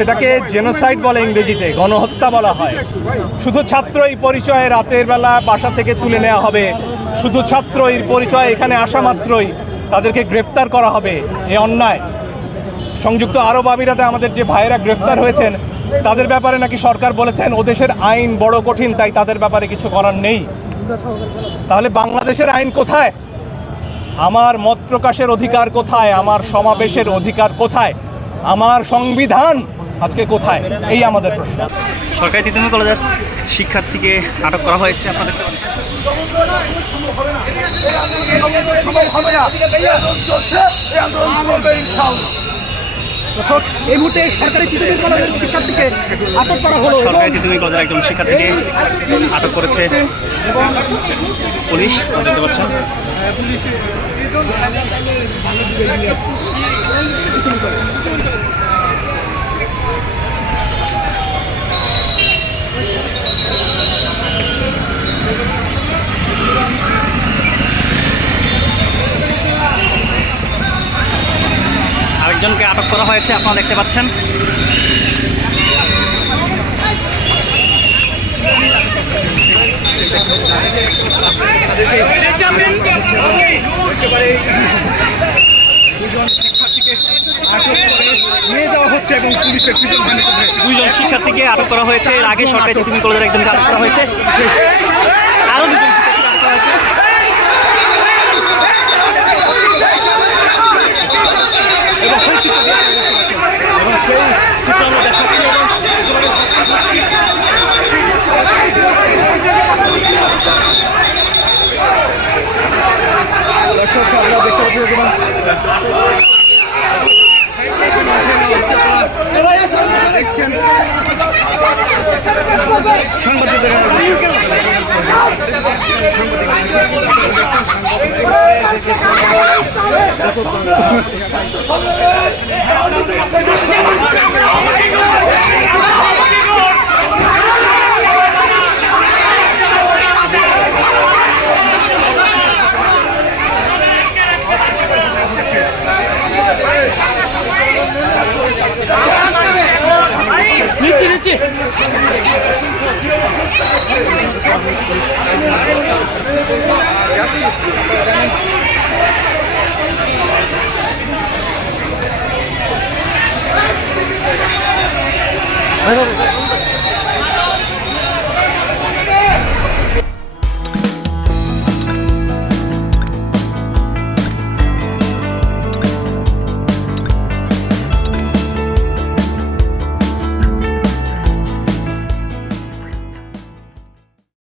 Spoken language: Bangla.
সেটাকে জেনোসাইড বলে, ইংরেজিতে গণহত্যা বলা হয়। শুধু ছাত্রই পরিচয়ে রাতের বেলা বাসা থেকে তুলে নেওয়া হবে, শুধু ছাত্রই পরিচয়ে এখানে আসা মাত্রই তাদেরকে গ্রেফতার করা হবে, এ অন্যায়। সংযুক্ত আরব আমিরাতে আমাদের যে ভাইয়েরা গ্রেফতার হয়েছেন তাদের ব্যাপারে নাকি সরকার বলেছেন ও দেশের আইন বড় কঠিন, তাই তাদের ব্যাপারে কিছু করার নেই। তাহলে বাংলাদেশের আইন কোথায়? আমার মত প্রকাশের অধিকার কোথায়? আমার সমাবেশের অধিকার কোথায়? আমার সংবিধান আজকে কোথায়? এই আমাদের প্রশ্ন। সরকারি তিতুমির কলেজের শিক্ষার্থীকে আটক করা হয়েছে, আপনারা দেখতে পাচ্ছেন। এই মুহূর্তে সরকারি তিতুমির কলেজের শিক্ষার্থীকে আটক করা হলো। সরকারি তিতুমির কলেজের একজন শিক্ষার্থীকে আটক করেছে পুলিশ, দেখতে পাচ্ছেন। আরেকজনকে আটক করা হয়েছে, আপনারা দেখতে পাচ্ছেন। দুইজন শিক্ষার্থীকে আটক করা হয়েছে। এর আগে সরকারি তিতুমির কলেজের একজনকে আটক করা হয়েছে, আরো দুজন শিক্ষার্থীকে আটক করা হয়েছে। এবং সেই চিত্র আমরা দেখাচ্ছি। দেখছেন নিচ্ছি